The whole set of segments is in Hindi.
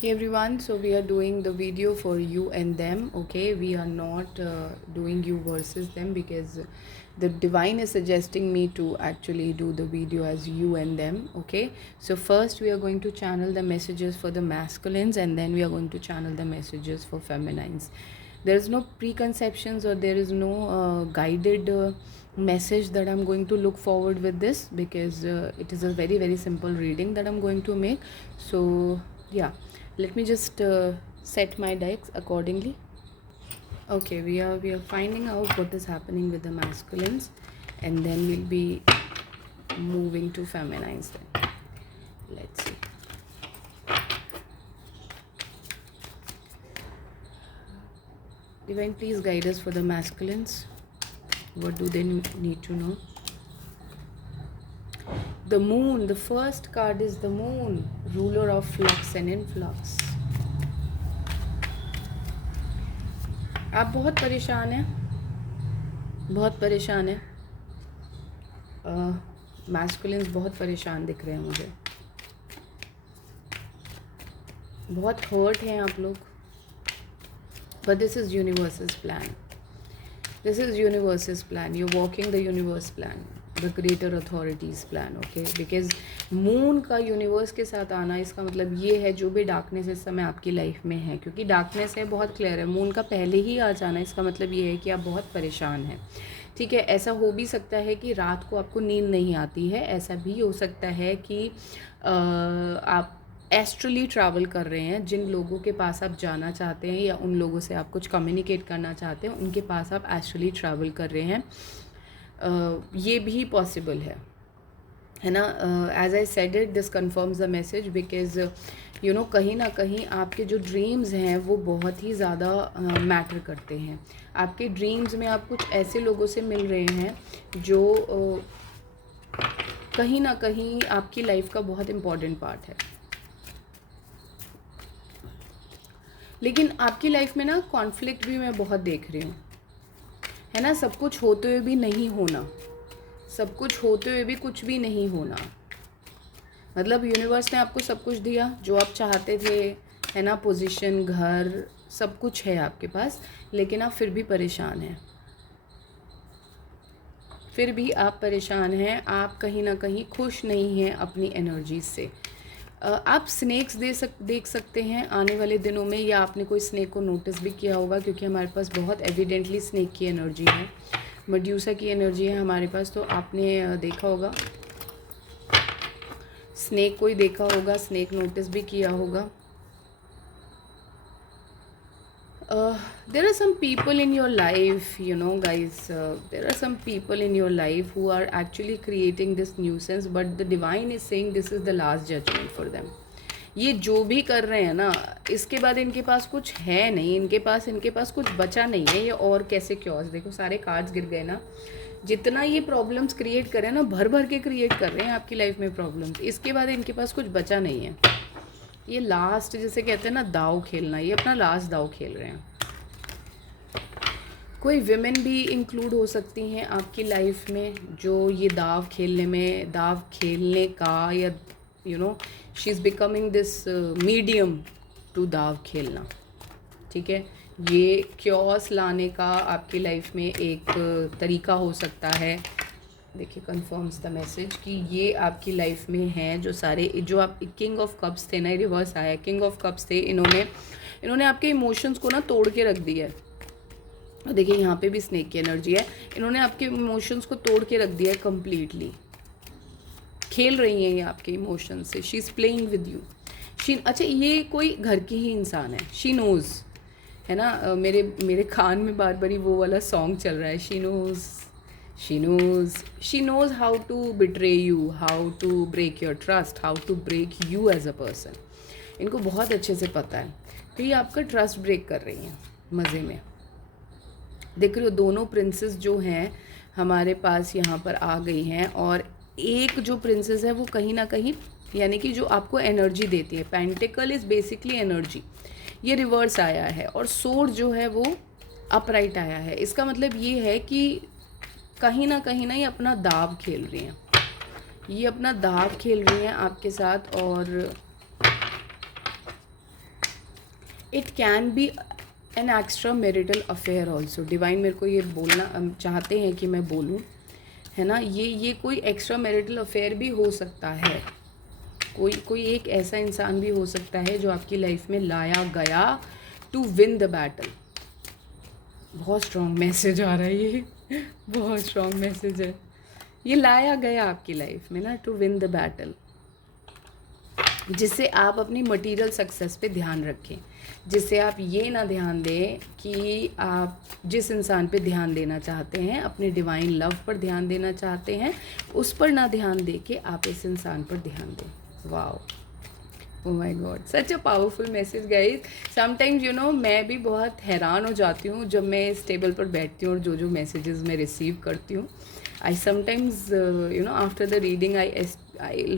Hey everyone, so we are doing the video for you and them. Okay, we are not doing you versus them because the divine is suggesting me to actually do the video as you and them. Okay, so first we are going to channel the messages for the masculines and then we are going to channel the messages for feminines. There is no preconceptions or there is no guided message that I'm going to look forward with this because it is a very simple reading that I'm going to make. So yeah, let me just set my decks accordingly. Okay, we are finding out what is happening with the masculines and then we'll be moving to feminines then. Let's see. Divine, please guide us for the masculines. What do they need to know? The moon, the first card is the moon, ruler of flux and influx. आप बहुत परेशान हैं, बहुत परेशान हैं. मैस्कुलिन्स बहुत परेशान दिख रहे हैं मुझे, बहुत हर्ट हैं आप लोग. But this is universe's plan. This is universe's plan. You're walking the universe plan, the greater authorities plan. Okay, because moon का universe के साथ आना, इसका मतलब ये है जो भी darkness इस समय आपकी लाइफ में है, क्योंकि darkness है बहुत क्लियर है. moon का पहले ही आ जाना इसका मतलब ये है कि आप बहुत परेशान हैं. ठीक है, ऐसा हो भी सकता है कि रात को आपको नींद नहीं आती है. ऐसा भी हो सकता है कि आप एस्ट्रली ट्रैवल कर रहे हैं. जिन लोगों के पास आप जाना चाहते हैं या उन लोगों से आप कुछ कम्युनिकेट करना चाहते हैं, उनके पास आप एस्ट्रली ट्रैवल कर रहे हैं. ये भी पॉसिबल है ना. As I said it, this confirms the message because you know कहीं ना कहीं आपके जो ड्रीम्स हैं वो बहुत ही ज़्यादा मैटर करते हैं. आपके ड्रीम्स में आप कुछ ऐसे लोगों से मिल रहे हैं जो कहीं ना कहीं आपकी लाइफ का बहुत इम्पॉर्टेंट पार्ट है. लेकिन आपकी लाइफ में ना कॉन्फ्लिक्ट भी मैं बहुत देख रही हूँ, है ना. सब कुछ होते हुए भी नहीं होना, सब कुछ होते हुए भी कुछ भी नहीं होना. मतलब यूनिवर्स ने आपको सब कुछ दिया जो आप चाहते थे, है ना. पोजीशन, घर, सब कुछ है आपके पास, लेकिन आप फिर भी परेशान हैं. फिर भी आप परेशान हैं. आप कहीं ना कहीं खुश नहीं हैं अपनी एनर्जी से. आप स्नैक्स देख सकते हैं आने वाले दिनों में, या आपने कोई स्नैक को नोटिस भी किया होगा, क्योंकि हमारे पास बहुत एविडेंटली स्नैक की एनर्जी है, मेड्यूसा की एनर्जी है हमारे पास. तो आपने देखा होगा, स्नैक कोई देखा होगा, स्नैक नोटिस भी किया होगा. There are some people in your life, you know guys, there are some people in your life who are actually creating this nuisance, but the divine is saying this is the last judgment for them. ये जो भी कर रहे हैं ना, इसके बाद इनके पास कुछ है नहीं, इनके पास कुछ बचा नहीं है. ये और कैसे क्योस, देखो सारे कार्ड्स गिर गए ना. जितना ये प्रॉब्लम्स क्रिएट कर रहे हैं ना, भर भर के क्रिएट कर रहे हैं आपकी लाइफ में प्रॉब्लम्स, इसके बाद इनके पास कुछ बचा नहीं है. ये लास्ट, जैसे कहते हैं ना दाव खेलना, ये अपना लास्ट दाव खेल रहे हैं. कोई विमेन भी इंक्लूड हो सकती हैं आपकी लाइफ में जो ये दाव खेलने का, या you know she is becoming this medium to दाव खेलना. ठीक है, ये क्योस लाने का आपकी लाइफ में एक तरीका हो सकता है. देखिए, कन्फर्म्स द मैसेज कि ये आपकी लाइफ में हैं जो सारे, जो आप किंग ऑफ कप्स थे ना, रिवर्स आया, किंग ऑफ कप्स थे. इन्होंने आपके इमोशंस को ना तोड़ के रख दिया है. और देखिए यहाँ पे भी स्नेक की एनर्जी है. इन्होंने आपके इमोशंस को तोड़ के रख दिया है कम्प्लीटली. खेल रही हैं ये आपके इमोशंस से. She is playing with you. अच्छा, ये कोई घर की ही इंसान है. शी नोज़, है ना. मेरे कान में बार बार वो वाला सॉन्ग चल रहा है. She knows how to betray you, how to break your trust, how to break you as a person. इनको बहुत अच्छे से पता है कि ये आपका ट्रस्ट ब्रेक कर रही हैं मज़े में. देख रहे हो, दोनों प्रिंसेस जो हैं हमारे पास यहाँ पर आ गई हैं, और एक जो प्रिंसेस है वो कहीं ना कहीं, यानी कि जो आपको एनर्जी देती है. पेंटिकल इज़ बेसिकली एनर्जी, ये रिवर्स आया है, और सोर्ड जो है वो अपराइट आया है. इसका मतलब ये है कि कहीं ना ये अपना दाव खेल रही हैं, ये अपना दाव खेल रही हैं आपके साथ. और it can be an extra marital affair also. Divine मेरे को ये बोलना चाहते हैं कि मैं बोलूँ, है ना, ये कोई एक्स्ट्रा मैरिटल अफेयर भी हो सकता है। कोई एक ऐसा इंसान भी हो सकता है जो आपकी लाइफ में लाया गया टू विन द बैटल। बहुत स्ट्रॉन्ग मैसेज आ रहा है ये, बहुत स्ट्रॉन्ग मैसेज है। ये लाया गया आपकी लाइफ में ना टू विन द बैटल, जिससे आप अपनी मटेरियल सक्सेस पे ध्यान रखें, जिससे आप ये ना ध्यान दें कि आप जिस इंसान पे ध्यान देना चाहते हैं, अपने डिवाइन लव पर ध्यान देना चाहते हैं, उस पर ना ध्यान दे के आप इस इंसान पर ध्यान दें। Wow, oh my God, such a powerful message guys. Sometimes you no मैं भी बहुत हैरान हो जाती हूँ जब मैं इस टेबल पर बैठती हूँ और जो मैसेजेस मैं रिसीव करती हूँ। I sometimes you know after the reading I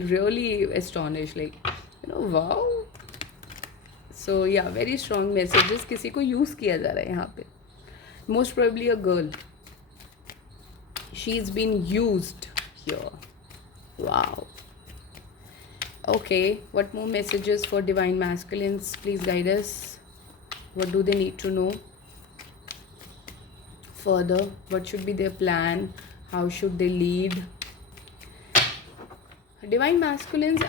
really astonish, like you know wow. So yeah very strong messages किसी को यूज़ किया जा रहा है यहाँ पे। Most probably a girl, she is been used here. Wow. Okay, what more messages for divine masculines? Please guide us. What do they need to know further? What should be their plan? How should they lead? Divine masculines,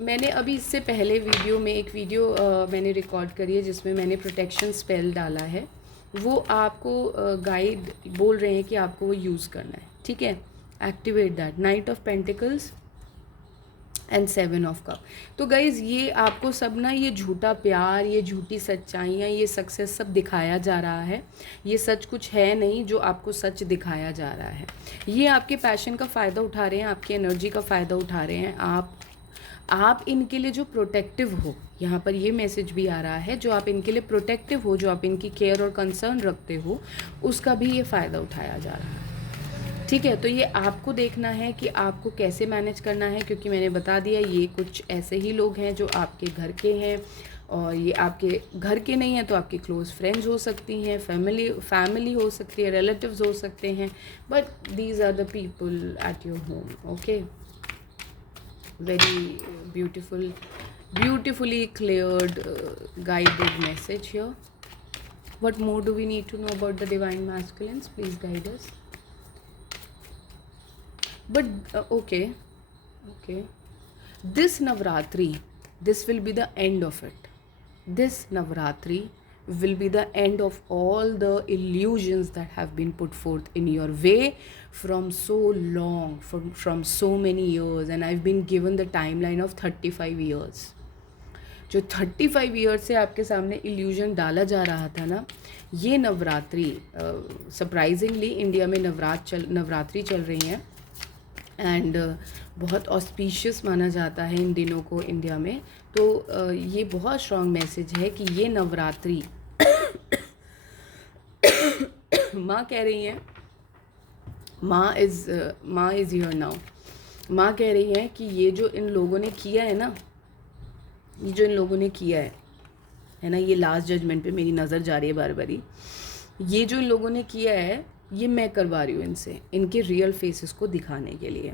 मैंने अभी इससे पहले वीडियो में एक वीडियो मैंने रिकॉर्ड करी है जिसमें मैंने प्रोटेक्शन स्पेल डाला है। वो आपको गाइड बोल रहे हैं कि आपको वो यूज़ करना है, ठीक है। Activate that night of pentacles and 7 of cup. तो गाइज़ ये आपको सब ना, ये झूठा प्यार, ये झूठी सच्चाइयाँ, ये सक्सेस सब दिखाया जा रहा है। ये सच कुछ है नहीं जो आपको सच दिखाया जा रहा है। ये आपके पैशन का फ़ायदा उठा रहे हैं, आपकी एनर्जी का फ़ायदा उठा रहे हैं। आप इनके लिए जो प्रोटेक्टिव हो, यहाँ पर ये मैसेज भी आ रहा है, जो आप इनके लिए प्रोटेक्टिव हो, जो आप इनकी केयर और कंसर्न रखते हो, उसका भी ये फ़ायदा उठाया जा रहा है, ठीक है। तो ये आपको देखना है कि आपको कैसे मैनेज करना है, क्योंकि मैंने बता दिया ये कुछ ऐसे ही लोग हैं जो आपके घर के हैं, और ये आपके घर के नहीं हैं तो आपकी क्लोज़ फ्रेंड्स हो सकती हैं, फैमिली हो सकती है, रिलेटिव्स हो सकते हैं, but these are the people at your home. Okay, very beautifully cleared guided message here. What more do we need to know about the divine masculines? Please guide us. But okay, this Navratri, this will be the end of it. This Navratri will be the end of all the illusions that have been put forth in your way from so long, from so many years, and I've been given the timeline of 35 years. जो 35 ईयर्स से आपके सामने इल्यूजन डाला जा रहा था ना, ये नवरात्रि, सरप्राइजिंगली इंडिया में नवरात्रि चल रही हैं, एंड बहुत ऑस्पिशियस माना जाता है इन दिनों को इंडिया में। तो ये बहुत स्ट्रॉन्ग मैसेज है कि ये नवरात्रि माँ कह रही हैं, माँ इज़ हियर नाउ। माँ कह रही हैं कि ये जो इन लोगों ने किया है ना, ये जो इन लोगों ने किया है ना, ये लास्ट जजमेंट पे मेरी नज़र जा रही है बार बारी। ये जो इन लोगों ने किया है, ये मैं करवा रही हूँ इनसे, इनके रियल फेसेस को दिखाने के लिए,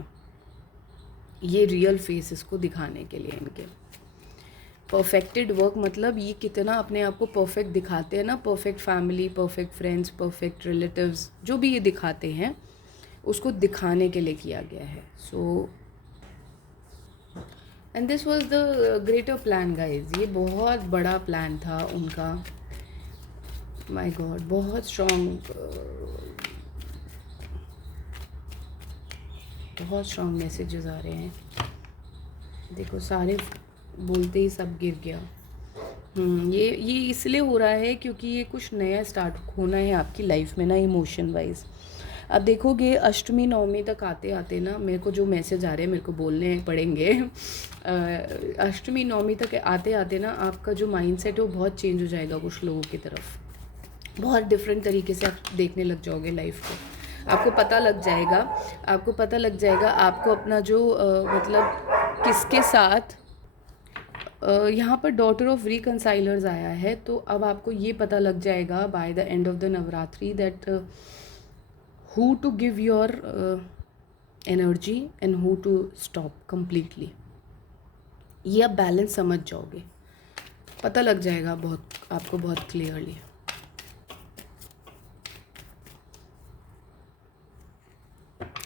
ये रियल फेसेस को दिखाने के लिए इनके परफेक्टेड वर्क। मतलब ये कितना अपने आप को परफेक्ट दिखाते हैं ना, perfect family, perfect friends, perfect relatives, जो भी ये दिखाते हैं उसको दिखाने के लिए किया गया है। So and this was the greater plan guys. ये बहुत बड़ा प्लान था उनका। माय गॉड, बहुत स्ट्रॉन्ग मैसेजेस आ रहे हैं। देखो सारे बोलते ही सब गिर गया। ये इसलिए हो रहा है क्योंकि ये कुछ नया स्टार्ट होना है आपकी लाइफ में ना, इमोशन वाइज। अब देखोगे अष्टमी नवमी तक आते आते ना, मेरे को जो मैसेज आ रहे हैं मेरे को बोलने पड़ेंगे। अष्टमी नवमी तक आते आते ना आपका जो माइंडसेट है वो बहुत चेंज हो जाएगा। कुछ लोगों की तरफ बहुत डिफरेंट तरीके से आप देखने लग जाओगे लाइफ को। आपको पता लग जाएगा आपको अपना जो मतलब किसके साथ यहाँ पर डॉटर ऑफ रिकंसाइलर्स आया है, तो अब आपको ये पता लग जाएगा by the end of the Navratri that who to give your energy and who to stop completely। ये आप बैलेंस समझ जाओगे। पता लग जाएगा आपको बहुत क्लियरली।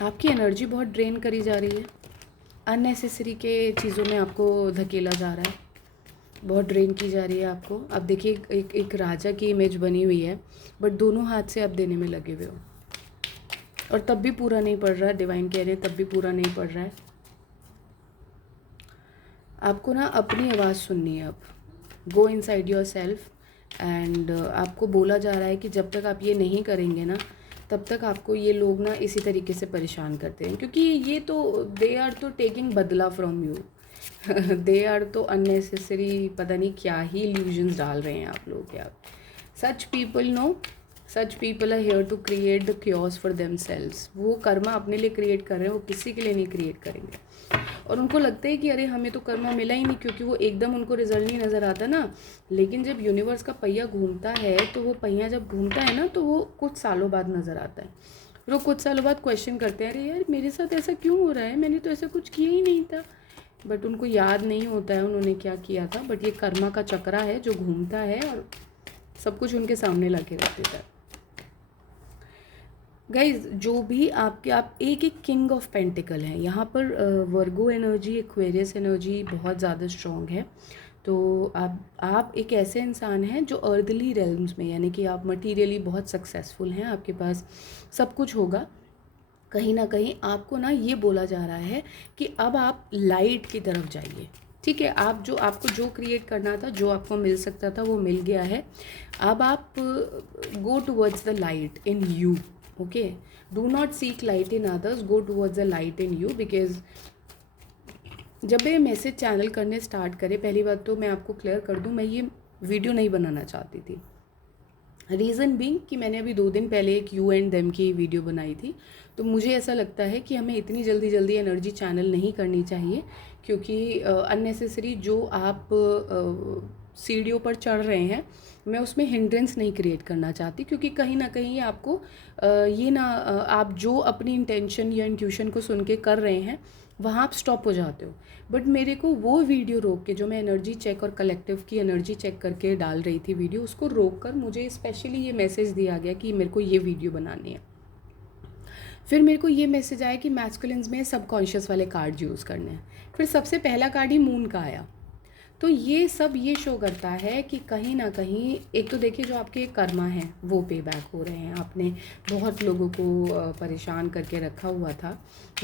आपकी एनर्जी बहुत ड्रेन करी जा रही है, अननेसेसरी के चीज़ों में आपको धकेला जा रहा है, बहुत ड्रेन की जा रही है आपको। आप देखिए एक राजा की इमेज बनी हुई है, बट दोनों हाथ से आप देने में लगे हुए हो और तब भी पूरा नहीं पड़ रहा है। डिवाइन कह रहे हैं तब भी पूरा नहीं पड़ रहा है। आपको ना अपनी आवाज़ सुननी है अब। Go inside your self and आपको बोला जा रहा है कि जब तक आप ये नहीं करेंगे ना, तब तक आपको ये लोग ना इसी तरीके से परेशान करते हैं, क्योंकि ये तो दे आर तो टेकिंग बदला फ्रॉम यू। दे आर तो अननेसेसरी पता नहीं क्या ही इल्यूजन्स डाल रहे हैं आप लोग यार। Such people know, such people are here to create the cures for themselves. वो कर्मा अपने लिए क्रिएट कर रहे हैं, वो किसी के लिए नहीं क्रिएट करेंगे। और उनको लगता है कि अरे हमें तो कर्मा मिला ही नहीं, क्योंकि वो एकदम उनको रिजल्ट नहीं नज़र आता ना। लेकिन जब यूनिवर्स का पहिया घूमता है तो वो पहिया जब घूमता है ना, तो वो कुछ सालों बाद नज़र आता है। फिर वो कुछ सालों बाद क्वेश्चन करते हैं, अरे यार मेरे साथ ऐसा क्यों हो रहा है, मैंने तो ऐसा कुछ किया ही नहीं था। बट उनको याद नहीं होता है उन्होंने क्या किया था। बट ये कर्मा का चक्रा है जो घूमता है और सब कुछ उनके सामने ला के रख देता है। गाइज जो भी आपके आप एक किंग ऑफ पेंटिकल हैं यहाँ पर। वर्गो एनर्जी, एक्वेरियस एनर्जी बहुत ज़्यादा स्ट्रॉन्ग है। तो आप एक ऐसे इंसान हैं जो अर्दली रेल्म्स में, यानी कि आप मटीरियली बहुत सक्सेसफुल हैं, आपके पास सब कुछ होगा। कहीं ना कहीं आपको ना ये बोला जा रहा है कि अब आप लाइट की तरफ जाइए। ठीक है, आप जो आपको जो क्रिएट करना था, जो आपको मिल सकता था, वो मिल गया है। अब आप go towards the light in you. Okay, do not seek light in others, go towards the light in you. Because जब ये मैसेज चैनल करने स्टार्ट करे, पहली बात तो मैं आपको क्लियर कर दूं, मैं ये वीडियो नहीं बनाना चाहती थी। रीज़न बीइंग कि मैंने अभी 2 दिन पहले एक यू एंड देम की वीडियो बनाई थी। तो मुझे ऐसा लगता है कि हमें इतनी जल्दी जल्दी एनर्जी चैनल नहीं करनी चाहिए, क्योंकि अननेसेसरी जो आप सीढ़ियों पर चढ़ रहे हैं, मैं उसमें हिंड्रेंस नहीं क्रिएट करना चाहती। क्योंकि कहीं ना कहीं आपको आप जो अपनी इंटेंशन या इंट्यूशन को सुन के कर रहे हैं, वहाँ आप स्टॉप हो जाते हो। बट मेरे को वो वीडियो रोक के, जो मैं एनर्जी चेक और कलेक्टिव की एनर्जी चेक करके डाल रही थी वीडियो, उसको रोक कर मुझे स्पेशली ये मैसेज दिया गया कि मेरे को ये वीडियो बनानी है। फिर मेरे को ये मैसेज आया कि मैस्कुलिन्स में सबकॉन्शियस वाले कार्ड यूज़ करने हैं। फिर सबसे पहला कार्ड ही मून का आया। तो ये सब ये शो करता है कि कहीं ना कहीं एक तो देखिए जो आपके कर्मा हैं वो पे बैक हो रहे हैं। आपने बहुत लोगों को परेशान करके रखा हुआ था,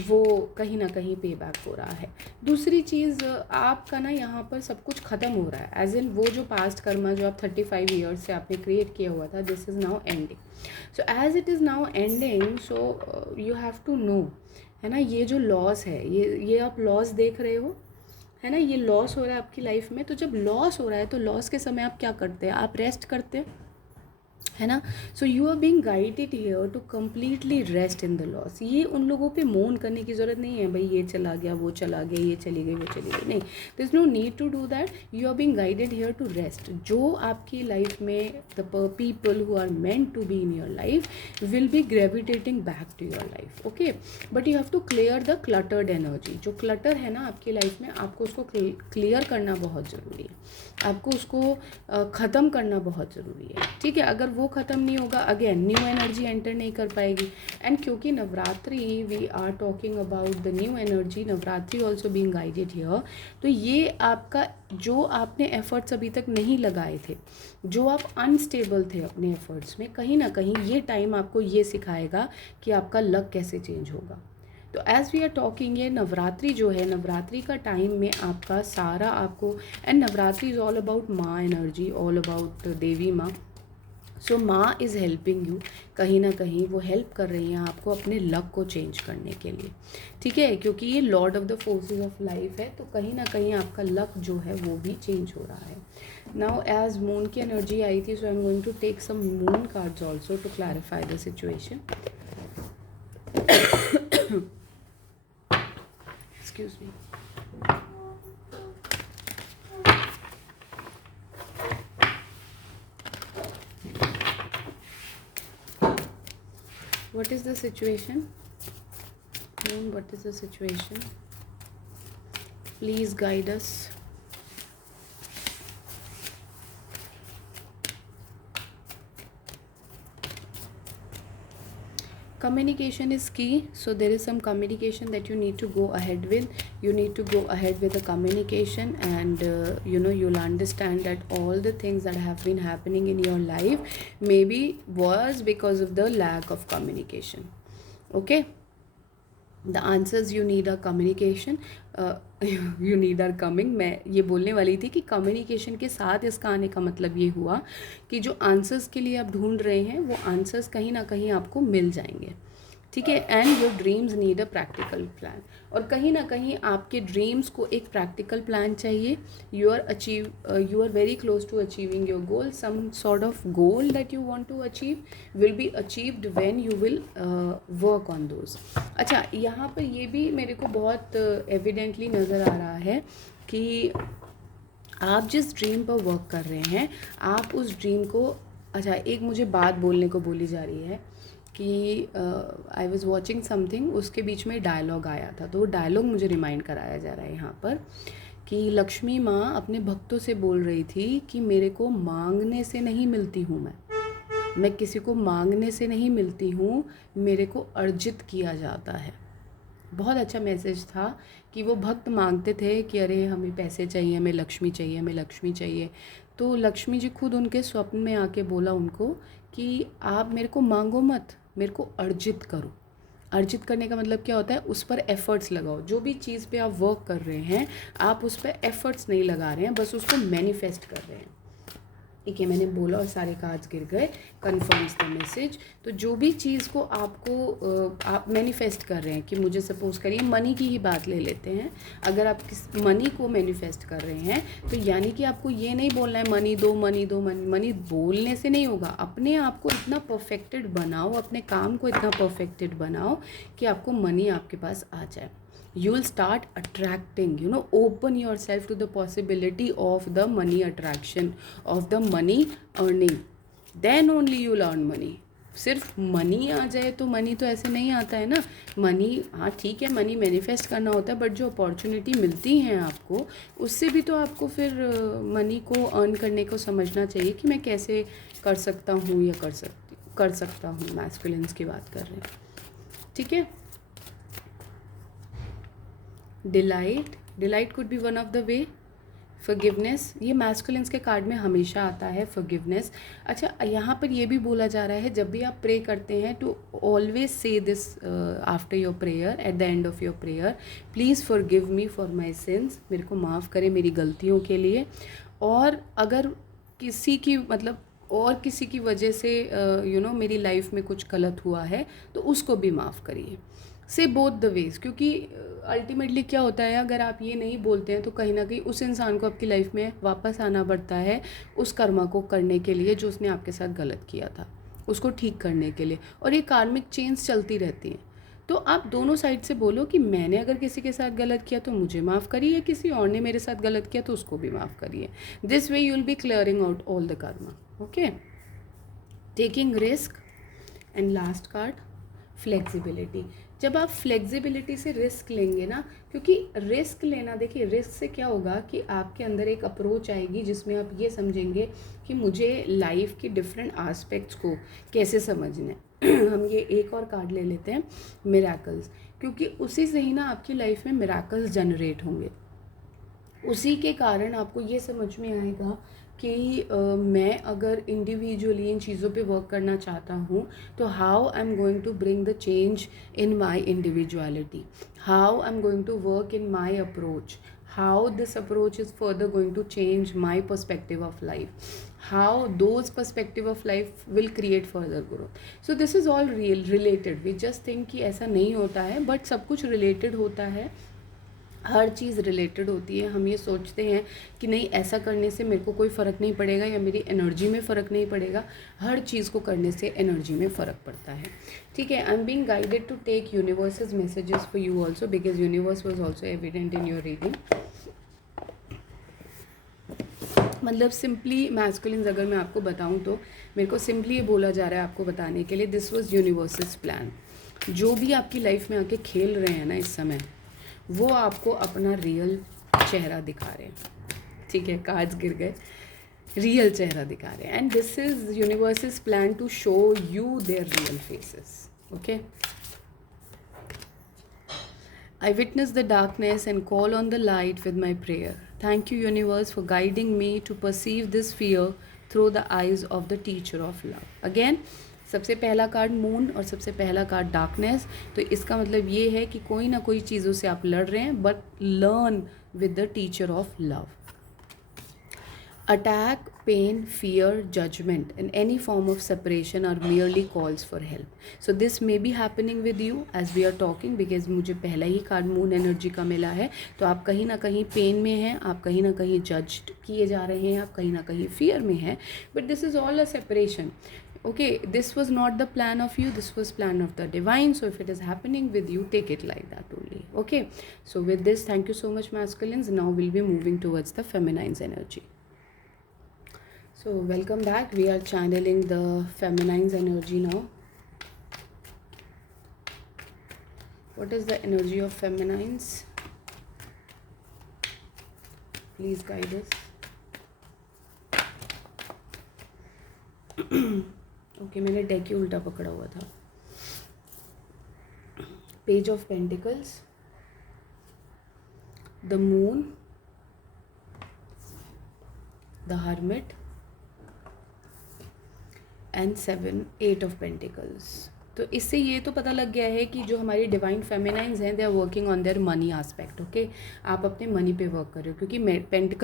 वो कहीं ना कहीं पे बैक हो रहा है। दूसरी चीज़, आपका ना यहाँ पर सब कुछ ख़त्म हो रहा है। एज इन वो जो पास्ट कर्मा जो आप 35 ईयर्स से आपने क्रिएट किया हुआ था, this is now ending. So as it is now ending, so you have to know, है ना, ये जो लॉस है, ये आप लॉस देख रहे हो, है ना, ये लॉस हो रहा है आपकी लाइफ में। तो जब लॉस हो रहा है तो लॉस के समय आप क्या करते हैं, आप रेस्ट करते हैं, है ना। So you are being guided here to completely rest in the loss. ये उन लोगों पे मोन करने की ज़रूरत नहीं है, भाई ये चला गया, वो चला गया, ये चली गई, वो चली गई, नहीं। There is no need to do that. You are being guided here to rest. जो आपकी लाइफ में the people who are meant to be in your life will be gravitating back to your life. Okay, but you have to clear the cluttered energy. जो क्लटर है ना आपकी लाइफ में, आपको उसको क्लियर करना बहुत ज़रूरी है। आपको उसको ख़त्म करना बहुत ज़रूरी है। ठीक है, अगर वो ख़त्म नहीं होगा, अगेन न्यू एनर्जी एंटर नहीं कर पाएगी। एंड क्योंकि Navratri, we are talking about the new energy, Navratri also being guided here. तो ये आपका जो आपने एफर्ट्स अभी तक नहीं लगाए थे, जो आप अनस्टेबल थे अपने एफर्ट्स में, कहीं ना कहीं ये टाइम आपको ये सिखाएगा कि आपका लक कैसे चेंज होगा। तो एज़ वी आर टॉकिंग, ये नवरात्रि जो है, नवरात्रि का टाइम में आपका सारा आपको, and Navratri is all about माँ एनर्जी, ऑल अबाउट देवी माँ। सो माँ इज़ हेल्पिंग यू, कहीं ना कहीं वो हेल्प कर रही हैं आपको अपने लक को चेंज करने के लिए। ठीक है, क्योंकि ये Lord of the forces of life है, तो कहीं ना कहीं आपका लक जो है वो भी चेंज हो रहा है। नाउ एज मून की एनर्जी आई थी, so I am going to take some moon cards also to clarify the situation. Excuse me. What is the situation? Moon, what is the situation? Please guide us. Communication is key, so there is some communication that you need to go ahead with. You need to go ahead with the communication, and you'll understand that all the things that have been happening in your life maybe was because of the lack of communication. Okay, the answers you need are communication. You need are coming. मैं ये बोलने वाली थी कि कम्युनिकेशन के साथ इसका आने का मतलब ये हुआ कि जो आंसर्स के लिए आप ढूंढ रहे हैं वो आंसर्स कहीं ना कहीं आपको मिल जाएंगे, ठीक है. And your dreams need a practical plan, और कहीं ना कहीं आपके ड्रीम्स को एक प्रैक्टिकल प्लान चाहिए. You are very close to achieving your goal. Some sort of goal that you want to achieve will be achieved when you will work on those. अच्छा, यहाँ पर ये भी मेरे को बहुत एविडेंटली नज़र आ रहा है कि आप जिस ड्रीम पर वर्क कर रहे हैं, आप उस ड्रीम को, अच्छा एक मुझे बात बोलने को बोली जा रही है कि आई वॉज़ वॉचिंग समथिंग, उसके बीच में डायलॉग आया था, तो वो डायलॉग मुझे रिमाइंड कराया जा रहा है यहाँ पर कि लक्ष्मी माँ अपने भक्तों से बोल रही थी कि मेरे को मांगने से नहीं मिलती हूँ, मैं किसी को मांगने से नहीं मिलती हूँ, मेरे को अर्जित किया जाता है. बहुत अच्छा मैसेज था कि वो भक्त मांगते थे कि अरे हमें पैसे चाहिए, हमें लक्ष्मी चाहिए, हमें लक्ष्मी चाहिए. तो लक्ष्मी जी खुद उनके स्वप्न में आके बोला उनको कि आप मेरे को मांगो मत, मेरे को अर्जित करो. अर्जित करने का मतलब क्या होता है? उस पर एफ़र्ट्स लगाओ. जो भी चीज़ पे आप वर्क कर रहे हैं, आप उस पर एफ़र्ट्स नहीं लगा रहे हैं, बस उसको मैनिफेस्ट कर रहे हैं. ठीक है, मैंने बोला और सारे कार्ड्स गिर गए. Confirms the message. तो जो भी चीज़ को आपको आप मैनिफेस्ट कर रहे हैं, कि मुझे सपोज़ करिए मनी की ही बात ले लेते हैं. अगर आप किस मनी को मैनिफेस्ट कर रहे हैं, तो यानी कि आपको ये नहीं बोलना है मनी दो मनी दो मनी. मनी बोलने से नहीं होगा. अपने आप को इतना परफेक्टेड बनाओ, अपने काम को इतना परफेक्टेड बनाओ कि आपको मनी आपके पास आ जाए. You will start attracting, open yourself to the possibility of the money attraction, of the money earning. Then only you will earn money. सिर्फ मनी आ जाए तो मनी तो ऐसे नहीं आता है ना. मनी, हाँ ठीक है, मनी मैनिफेस्ट करना होता है, बट जो अपॉर्चुनिटी मिलती हैं आपको, उससे भी तो आपको फिर मनी को अर्न करने को समझना चाहिए कि मैं कैसे कर सकता हूँ या कर सकता हूँ. मैस्कुलिन्स की बात कर रहे हैं, ठीक है. Delight could be one of the way. Forgiveness, ये मैस्कुलिन्स के कार्ड में हमेशा आता है, फॉरगिवनेस. अच्छा, यहाँ पर ये भी बोला जा रहा है जब भी आप प्रे करते हैं to always say this after your prayer, at the end of your prayer, please forgive me for my sins. मेरे को माफ़ करें मेरी गलतियों के लिए. और अगर किसी की किसी की वजह से मेरी लाइफ में कुछ गलत हुआ है, तो उसको भी माफ़ करिए. से बोथ द वेज, क्योंकि अल्टीमेटली क्या होता है, अगर आप ये नहीं बोलते हैं तो कहीं ना कहीं उस इंसान को आपकी लाइफ में वापस आना पड़ता है उस कर्मा को करने के लिए जो उसने आपके साथ गलत किया था, उसको ठीक करने के लिए. और ये कार्मिक चेन्स चलती रहती हैं. तो आप दोनों साइड से बोलो कि मैंने अगर किसी के साथ गलत किया तो मुझे माफ़ करिए, किसी और ने मेरे साथ गलत किया तो उसको भी माफ़ करिए. This way you will be clearing out all the Karma. Okay, taking risk. And last card, flexibility. जब आप फ्लेक्सिबिलिटी से रिस्क लेंगे ना, क्योंकि रिस्क लेना, देखिए रिस्क से क्या होगा कि आपके अंदर एक अप्रोच आएगी जिसमें आप ये समझेंगे कि मुझे लाइफ के डिफरेंट आस्पेक्ट्स को कैसे समझना है. हम ये एक और कार्ड ले लेते हैं, मिराकल्स, क्योंकि उसी से ही ना आपकी लाइफ में मिराकल्स जनरेट होंगे. उसी के कारण आपको ये समझ में आएगा कि मैं अगर इंडिविजुअली इन चीज़ों पे वर्क करना चाहता हूँ, तो how I am going to bring the change in my individuality, how I am going to work in my approach, how this approach is further going to change my perspective of life, how those perspective of life will create further growth. So this is all related. We just think कि ऐसा नहीं होता है, बट सब कुछ रिलेटेड होता है. हर चीज़ रिलेटेड होती है. हम ये सोचते हैं कि नहीं ऐसा करने से मेरे को कोई फ़र्क नहीं पड़ेगा या मेरी एनर्जी में फ़र्क नहीं पड़ेगा. हर चीज़ को करने से एनर्जी में फ़र्क पड़ता है. ठीक है, I am being guided to take universe's messages for you also, because universe was also evident in your reading. मतलब सिंपली मैस्कुलिन्स अगर मैं आपको बताऊं तो मेरे को सिंपली ये बोला जा रहा है आपको बताने के लिए, दिस वॉज यूनिवर्सेस प्लान. जो भी आपकी लाइफ में आके खेल रहे हैं ना इस समय, वो आपको अपना रियल चेहरा दिखा रहे हैं. ठीक है, कार्ड्स गिर गए, रियल चेहरा दिखा रहे हैं. And this is universe's plan to show you their real faces. Okay. I witness the darkness and call on the light with my prayer. Thank you, universe, for guiding me to perceive this fear through the eyes of the teacher of love. Again, सबसे पहला कार्ड मून और सबसे पहला कार्ड डार्कनेस. तो इसका मतलब ये है कि कोई ना कोई चीज़ों से आप लड़ रहे हैं, but learn with the teacher of love. Attack, pain, fear, judgment, and any form of separation are merely calls for help. So this may be happening with you as we are talking, because मुझे पहला ही कार्ड मून एनर्जी का मिला है. तो आप कहीं ना कहीं पेन में हैं, आप कहीं ना कहीं जज्ड किए जा रहे हैं, आप कहीं ना कहीं फियर में हैं. But this is all a separation. Okay, this was not the plan of you, this was plan of the divine. So if it is happening with you, take it like that only. Okay, so with this, thank you so much, masculines. Now we'll be moving towards the feminine's energy. So welcome back. We are channeling the feminine's energy now. What is the energy of feminines? Please guide us. Okay, मैंने डेक ही उल्टा पकड़ा हुआ था. Page of Pentacles, the Moon, the Hermit, and 8 of Pentacles. तो इससे ये तो पता लग गया है कि जो हमारी डिवाइन फेमिनाइंस हैं, they are working on their money aspect. Okay, आप अपने मनी पे वर्क कर रहे हो, क्योंकि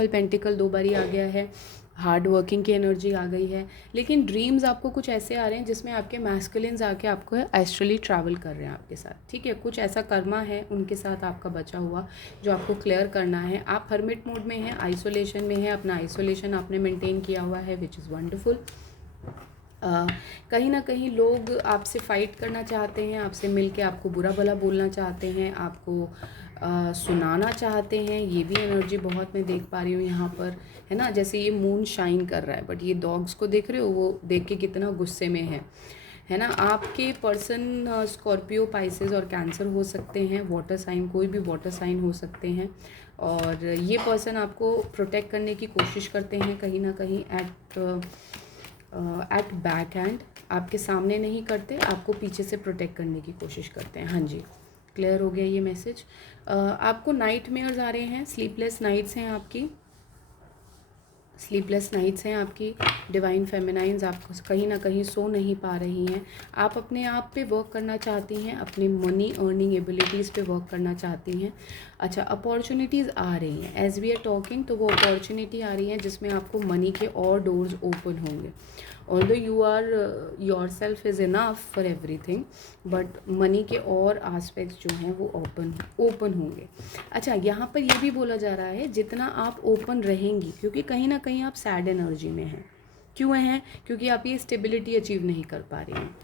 पेंटिकल 2 बारी आ गया है, हार्ड वर्किंग की एनर्जी आ गई है. लेकिन ड्रीम्स आपको कुछ ऐसे आ रहे हैं जिसमें आपके मैस्कुलिन्स आके आपको एस्ट्रली ट्रैवल कर रहे हैं आपके साथ. ठीक है, कुछ ऐसा कर्मा है उनके साथ आपका बचा हुआ जो आपको क्लियर करना है. आप हर्मिट मोड में हैं, आइसोलेशन में हैं, अपना आइसोलेशन आपने मेंटेन किया हुआ है, विच इज़ वंडरफुल. कहीं ना कहीं लोग आपसे फ़ाइट करना चाहते हैं, आपसे मिलके आपको बुरा भला बोलना चाहते हैं, आपको सुनाना चाहते हैं. ये भी एनर्जी बहुत मैं देख पा रही हूँ यहाँ पर, है ना. जैसे ये मून शाइन कर रहा है, बट ये डॉग्स को देख रहे हो, वो देख के कितना गुस्से में है ना. आपके पर्सन स्कॉर्पियो, पाइसेस और कैंसर हो सकते हैं. वाटर साइन, कोई भी वाटर साइन हो सकते हैं. और ये पर्सन आपको प्रोटेक्ट करने की कोशिश करते हैं कहीं ना कहीं एट बैक हैंड. आपके सामने नहीं करते, आपको पीछे से प्रोटेक्ट करने की कोशिश करते हैं. हाँ जी, क्लियर हो गया ये मैसेज. आपको नाइट मेयर्स आ रहे हैं, स्लीपलेस नाइट्स हैं आपकी, स्लीपलेस नाइट्स हैं आपकी. डिवाइन फेमिनाइंस आपको कहीं ना कहीं सो नहीं पा रही हैं. आप अपने आप पे वर्क करना चाहती हैं, अपनी मनी अर्निंग एबिलिटीज़ पे वर्क करना चाहती हैं. अच्छा, अपॉर्चुनिटीज़ आ रही हैं एज वी आर टॉकिंग. तो वो अपॉर्चुनिटी आ रही है जिसमें आपको मनी के और डोर्स ओपन होंगे. Although you are yourself is enough for everything, but money के और आस्पेक्ट्स जो हैं वो ओपन होंगे. अच्छा, यहाँ पर ये भी बोला जा रहा है जितना आप ओपन रहेंगी, क्योंकि कहीं ना कहीं आप सैड एनर्जी में हैं. क्यों हैं? क्योंकि आप ये स्टेबिलिटी अचीव नहीं कर पा रही हैं.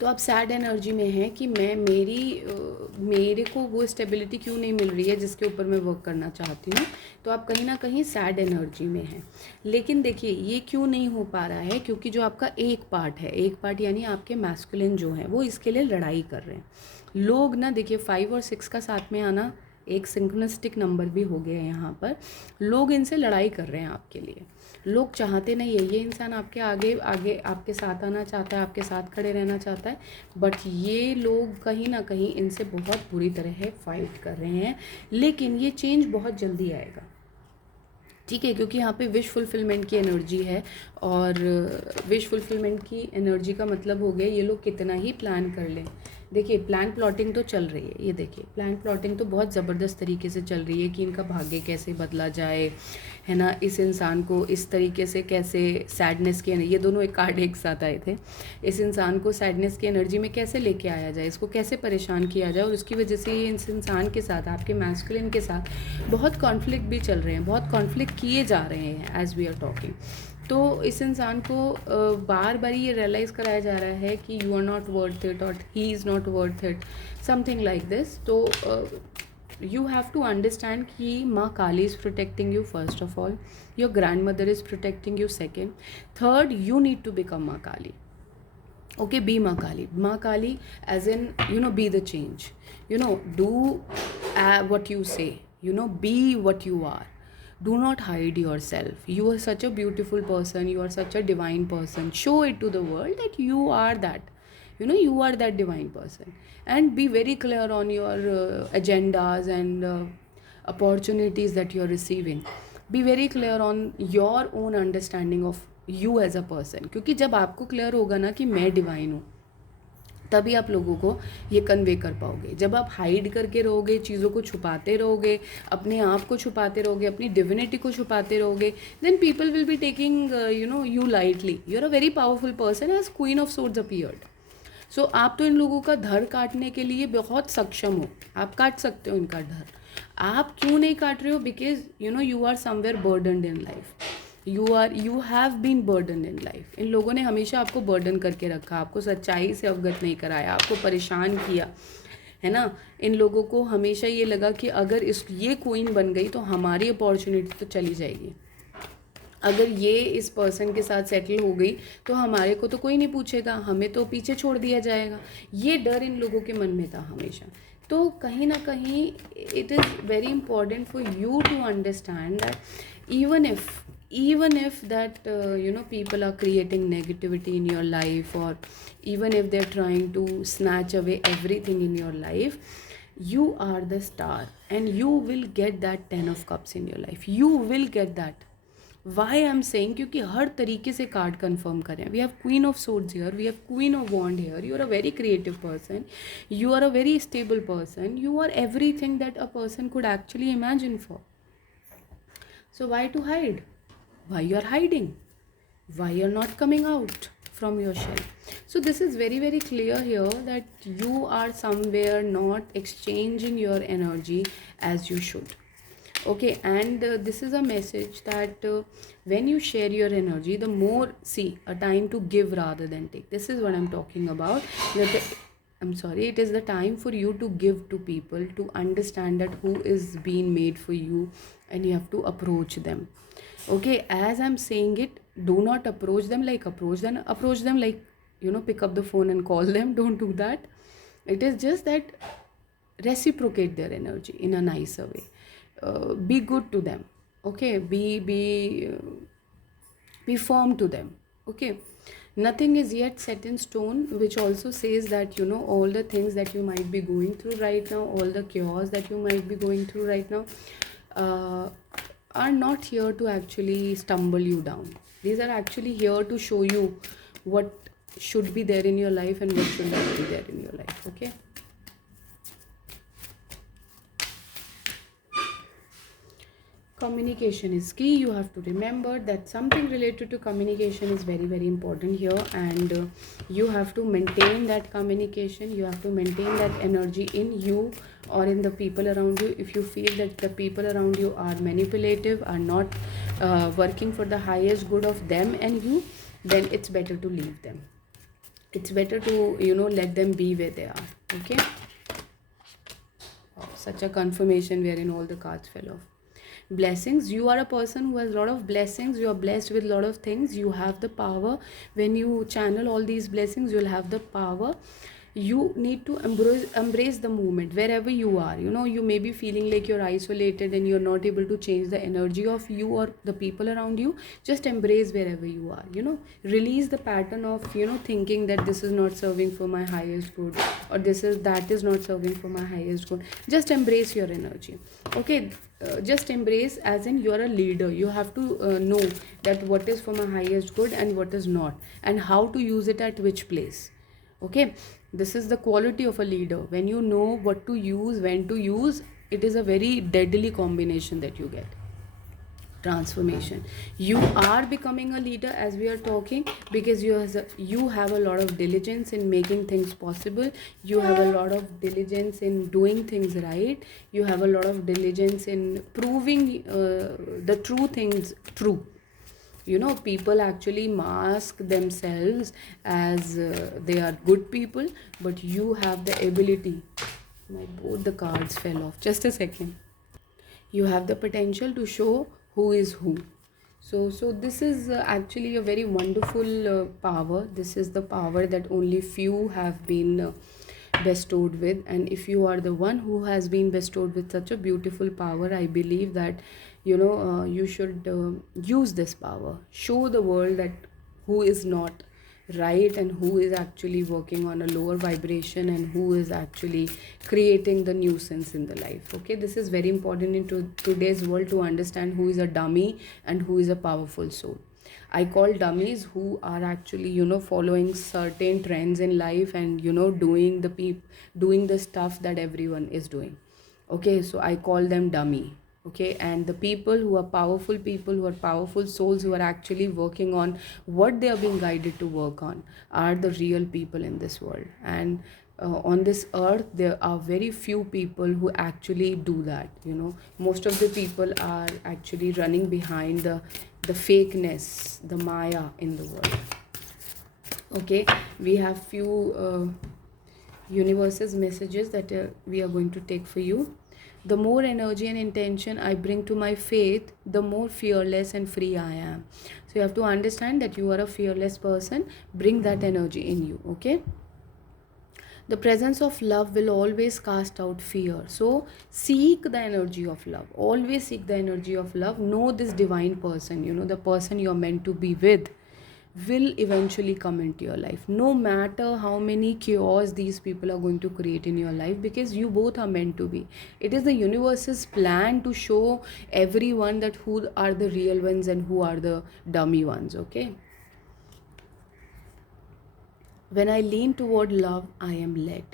तो आप सैड एनर्जी में हैं कि मेरे को वो स्टेबिलिटी क्यों नहीं मिल रही है जिसके ऊपर मैं वर्क करना चाहती हूँ. तो आप कहीं ना कहीं सैड एनर्जी में हैं. लेकिन देखिए, ये क्यों नहीं हो पा रहा है? क्योंकि जो आपका एक पार्ट यानी आपके मैस्कुलिन जो हैं वो इसके लिए लड़ाई कर रहे हैं. लोग ना, देखिए 5 और 6 का साथ में आना एक सिंक्रोनिस्टिक नंबर भी हो गया है यहाँ पर. लोग इनसे लड़ाई कर रहे हैं आपके लिए. लोग चाहते नहीं है, ये इंसान आपके आगे आपके साथ आना चाहता है, आपके साथ खड़े रहना चाहता है, बट ये लोग कहीं ना कहीं इनसे बहुत बुरी तरह फाइट कर रहे हैं. लेकिन ये चेंज बहुत जल्दी आएगा. ठीक है, क्योंकि यहाँ पे विश फुलफिलमेंट की एनर्जी है. और विश फुलफिलमेंट की एनर्जी का मतलब हो गया, ये लोग कितना ही प्लान कर लें. देखिए, प्लान प्लॉटिंग तो चल रही है. ये देखिए, प्लान प्लॉटिंग तो बहुत ज़बरदस्त तरीके से चल रही है कि इनका भाग्य कैसे बदला जाए, है ना. इस इंसान को इस तरीके से कैसे सैडनेस की, ये दोनों एक कार्ड एक साथ आए थे. इस इंसान को सैडनेस की एनर्जी में कैसे लेके आया जाए, इसको कैसे परेशान किया जाए. और उसकी वजह से ये इस इंसान के साथ, आपके मैस्कुलिन के साथ बहुत कॉन्फ्लिक्ट भी चल रहे हैं, बहुत कॉन्फ्लिक्ट किए जा रहे हैं एज वी आर टॉकिंग. तो इस इंसान को बार बार ये रियलाइज़ कराया जा रहा है कि you are not worth it और he is not worth it, something like this. तो you have to understand कि माँ काली is protecting you first of all, your grandmother is protecting you second, third you need to become माँ काली. Okay, be माँ काली as in, be the change, do what you say, be what you are. Do not hide yourself. You are such a beautiful person, you are such a divine person. Show it to the world that you are that. you are that divine person. And be very clear on your agendas and opportunities that you're receiving. Be very clear on your own understanding of you as a person, क्योंकि जब आपको क्लियर होगा ना कि मैं डिवाइन हूँ, तभी आप लोगों को ये कन्वे कर पाओगे. जब आप हाइड करके रहोगे, चीज़ों को छुपाते रहोगे, अपने आप को छुपाते रहोगे, अपनी डिविनिटी को छुपाते रहोगे, then people will be taking you lightly. You are a very powerful person as queen of swords appeared. So आप तो इन लोगों का धड़ काटने के लिए बहुत सक्षम हो. आप काट सकते हो इनका धड़. आप क्यों नहीं काट रहे हो? Because you are somewhere burdened in life. You have been burden in life. इन लोगों ने हमेशा आपको बर्डन करके रखा, आपको सच्चाई से अवगत नहीं कराया, आपको परेशान किया, है ना. इन लोगों को हमेशा ये लगा कि अगर ये क्वीन बन गई तो हमारी अपॉर्चुनिटी तो चली जाएगी. अगर ये इस पर्सन के साथ सेटल हो गई तो हमारे को तो कोई नहीं पूछेगा, हमें तो पीछे छोड़ दिया जाएगा. ये डर इन लोगों के मन में था हमेशा. तो कहीं ना कहीं it is very important for you to understand that even if that people are creating negativity in your life, or even if they're trying to snatch away everything in your life, you are the star and you will get that 10 of cups in your life. You will get that. Why I'm saying, क्योंकि हर तरीके से कार्ड कंफर्म करें. We have Queen of Swords here, we have Queen of Wand here. You are a very creative person, you are a very stable person, you are everything that a person could actually imagine for. So why to hide? Why you are hiding? Why you are not coming out from your shell? So this is very, very clear here that you are somewhere not exchanging your energy as you should. Okay, and this is a message that when you share your energy, the more, see, a time to give rather than take. This is what I'm talking about. It is the time for you to give to people, to understand that who is being made for you, and you have to approach them. Okay, as I'm saying it, do not approach them like approach them like pick up the phone and call them. Don't do that. It is just that reciprocate their energy in a nicer way. Be good to them. Okay, be firm to them. Okay, nothing is yet set in stone, which also says that all the things that you might be going through right now, all the chaos that you might be going through right now, are not here to actually stumble you down. These are actually here to show you what should be there in your life and what should not be there in your life. Okay, communication is key. You have to remember that something related to communication is very, very important here, and you have to maintain that communication. You have to maintain that energy in you or in the people around you. If you feel that the people around you are manipulative, are not working for the highest good of them and you, then it's better to leave them. It's better to let them be where they are. Okay, such a confirmation wherein all the cards fell off. Blessings. You are a person who has a lot of blessings. You are blessed with a lot of things. You have the power. When you channel all these blessings, you'll have the power. You need to embrace the moment wherever you are. You may be feeling like you're isolated and you're not able to change the energy of you or the people around you. Just embrace wherever you are. Release the pattern of thinking that this is not serving for my highest good, or that is not serving for my highest good. Just embrace your energy. Okay, just embrace, as in you're a leader. You have to know that what is for my highest good and what is not, and how to use it at which place. Okay, this is the quality of a leader. When you know what to use, when to use, it is a very deadly combination that you get. Transformation. You are becoming a leader as we are talking, because you have a lot of diligence in making things possible. You have a lot of diligence in doing things right. You have a lot of diligence in proving the true things true. People actually mask themselves as they are good people, but you have the ability. Both the cards fell off. Just a second. You have the potential to show who is who. So this is actually a very wonderful power. This is the power that only few have been bestowed with, and if you are the one who has been bestowed with such a beautiful power, I believe that you should use this power. Show the world that who is not right, and who is actually working on a lower vibration, and who is actually creating the nuisance in the life. Okay, this is very important in today's world, to understand who is a dummy and who is a powerful soul. I call dummies who are actually, following certain trends in life, and doing the stuff that everyone is doing. Okay, so I call them dummy. Okay, and the people who are powerful souls, who are actually working on what they are being guided to work on, are the real people in this world. And on this earth, there are very few people who actually do that. Most of the people are actually running behind the fakeness, the maya in the world. Okay, we have few universe's messages that we are going to take for you. The more energy and intention I bring to my faith, the more fearless and free I am. So you have to understand that you are a fearless person. Bring that energy in you. Okay, the presence of love will always cast out fear. So seek the energy of love. Always seek the energy of love. Know this divine person, the person you're meant to be with will eventually come into your life, no matter how many chaos these people are going to create in your life, because you both are meant to be. It is the universe's plan to show everyone that who are the real ones and who are the dummy ones. Okay, when I lean toward love, I am led.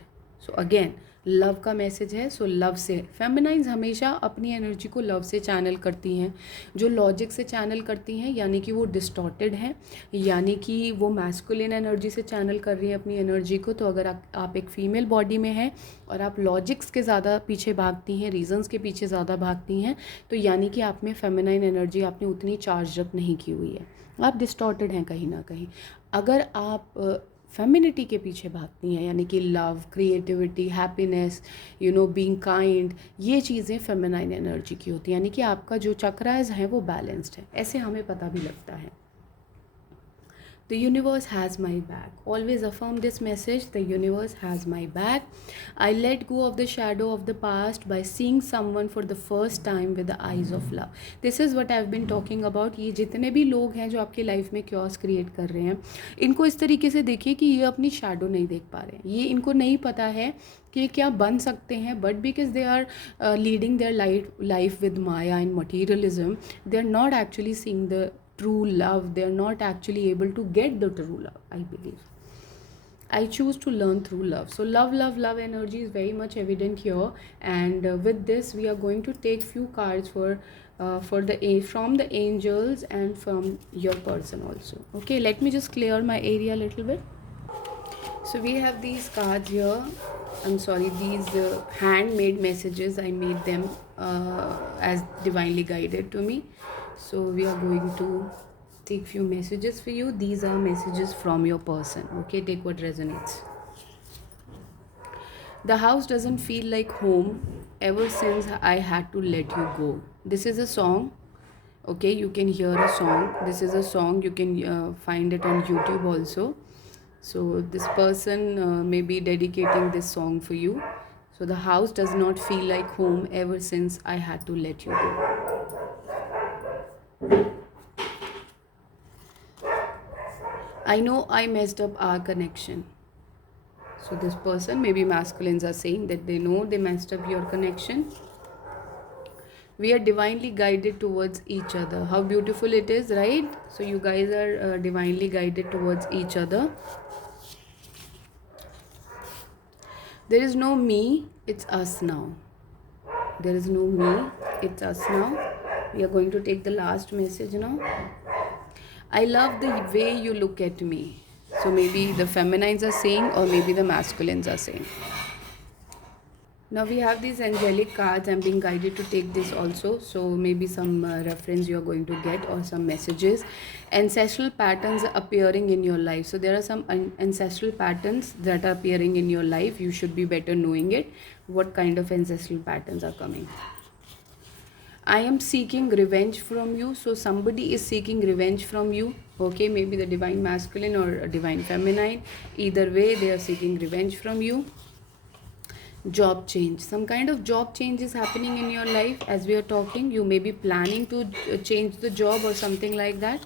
So again, love का मैसेज है. सो लव से फेमिनाइज हमेशा अपनी एनर्जी को लव से चैनल करती हैं. जो लॉजिक से चैनल करती हैं, यानी कि वो डिस्टॉर्टेड हैं, यानी कि वो मैस्कुलिन एनर्जी से चैनल कर रही है अपनी एनर्जी को. तो अगर आप एक फीमेल बॉडी में हैं और आप लॉजिक्स के ज़्यादा पीछे भागती हैं, रीजंस के पीछे ज़्यादा भागती हैं, तो यानी कि आप में फेमिनाइन एनर्जी आपने उतनी चार्ज अप नहीं की हुई है, आप डिस्टॉर्टेड हैं कहीं ना कहीं. अगर आप फेमिनिटी के पीछे भागती हैं, यानी कि love, creativity, happiness, being kind, ये चीज़ें फेमिनाइन एनर्जी की होती हैं, यानी कि आपका जो चक्रास है वो बैलेंस्ड है. ऐसे हमें पता भी लगता है. The universe has my back. Always affirm this message. The universe has my back. I let go of the shadow of the past by seeing someone for the first time with the eyes of love. This is what I've been talking about. ये जितने भी लोग हैं जो आपकी लाइफ में क्योस क्रिएट कर रहे हैं, इनको इस तरीके से देखिए कि ये अपनी शैडो नहीं देख पा रहे हैं. ये इनको नहीं पता है कि क्या बन सकते हैं, but because they are leading their life with maya and materialism, they are not actually seeing the true love. They are not actually able to get the true love, I believe. I choose to learn through love. So love energy is very much evident here. And with this, we are going to take few cards from the angels and from your person also. Okay, let me just clear my area a little bit. So we have these cards here. I'm sorry, these handmade messages. I made them as divinely guided to me. So we are going to take few messages for you. These are messages from your person. Okay, take what resonates. The house doesn't feel like home ever since I had to let you go. This is a song. Okay, you can hear a song. This is a song. You can find it on YouTube also. So this person may be dedicating this song for you. So the house does not feel like home ever since I had to let you go. I know I messed up our connection. So this person, maybe masculines, are saying that they know they messed up your connection. We are divinely guided towards each other. How beautiful it is, right? So you guys are divinely guided towards each other. There is no me, it's us now. There is no me, it's us now. We are going to take the last message now. I love the way you look at me. So maybe the feminines are saying, or maybe the masculines are saying. Now we have these angelic cards. I'm being guided to take this also. So maybe some reference you're going to get, or some messages. Ancestral patterns are appearing in your life. So there are some ancestral patterns that are appearing in your life. You should be better knowing it. What kind of ancestral patterns are coming? I am seeking revenge from you. So somebody is seeking revenge from you. Okay, maybe the divine masculine or a divine feminine. Either way, they are seeking revenge from you. Job change. Some kind of job change is happening in your life as we are talking. You may be planning to change the job or something like that.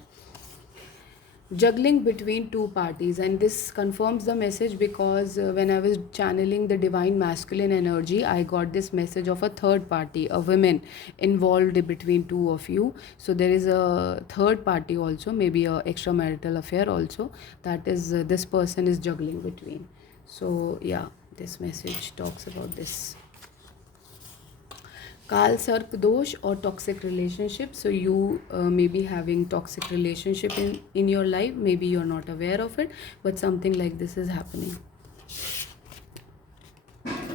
juggling between two parties, and this confirms the message because when I was channeling the divine masculine energy, I got this message of a third party, a woman involved between two of you. So there is a third party also, maybe a extramarital affair also, that is this person is juggling between. So yeah, this message talks about this. Kal Sarp dosh or toxic relationship. So you may be having toxic relationship in your life. Maybe you're not aware of it, but something like this is happening.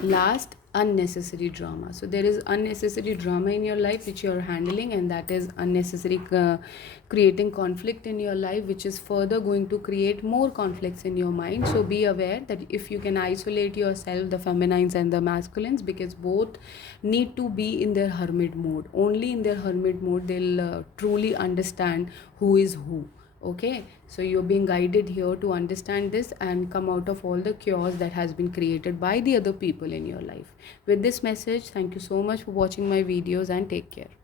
Last, unnecessary drama. So there is unnecessary drama in your life which you're handling, and that is unnecessary creating conflict in your life, which is further going to create more conflicts in your mind. So be aware that if you can isolate yourself, the feminines and the masculines, because both need to be in their hermit mode. Only in their hermit mode they'll truly understand who is who. Okay, so you're being guided here to understand this and come out of all the chaos that has been created by the other people in your life. With this message, thank you so much for watching my videos and take care.